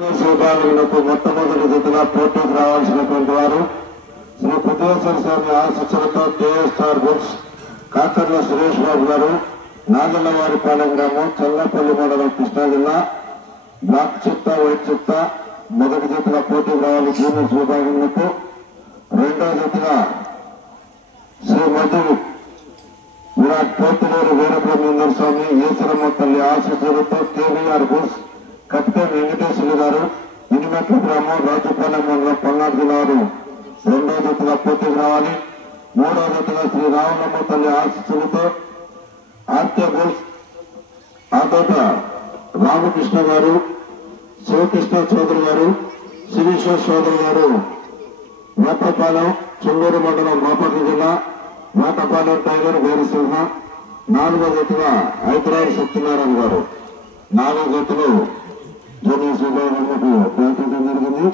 విభాగంలో మొట్టమొదటి జతగా పోటీకి రావాల్సినటువంటి వారు శ్రీ బుద్ధేశ్వర స్వామి ఆశీస్సులతో కేఎస్ఆర్ బుక్స్ కాకర్ల సురేష్ బాబు గారు, నాగల్లవారిపాలెం గ్రామం, చల్లపల్లి మండలం, కృష్ణా జిల్లా. బ్లాక్ చిత్తా, వైట్ చిత్తా మొదటి జతగా పోటీకి రావాలి జూనియర్స్ విభాగంలో. రెండో జతగా శ్రీ మధు విరాట్ పోతులూరు వీరబ్రహ్మేంద్ర స్వామి ఈశ్వరమ్మ తల్లి ఆశీస్సులతో కేవీఆర్ బుక్స్ కెప్టెన్ వెంకటేశ్వర గారు, ఇనిమెట్ల గ్రామం, రాజుపాలెం మండలం, పల్నాడు జిల్లాలు రెండో జతగా పోటీకి రావాలి. మూడో జతగా శ్రీ రామలమ్మ తల్లి ఆశీస్సులతో ఆర్కే బుల్స్ ఆతోట రామకృష్ణ గారు, శివకృష్ణ చౌదరి గారు, శిరీశ్వర్ చౌదరి గారు, వేటపాలెం, చెల్లూరు మండలం, బాపట్ల జిల్లా, వేటపాలెం టైగర్ వీరసింహ. నాలుగో జతగా హైదరాబాద్ సత్యనారాయణ గారు. నాలుగో జతలు జూనియర్స్ విభాగంలో ప్రయత్నించడం జరిగింది.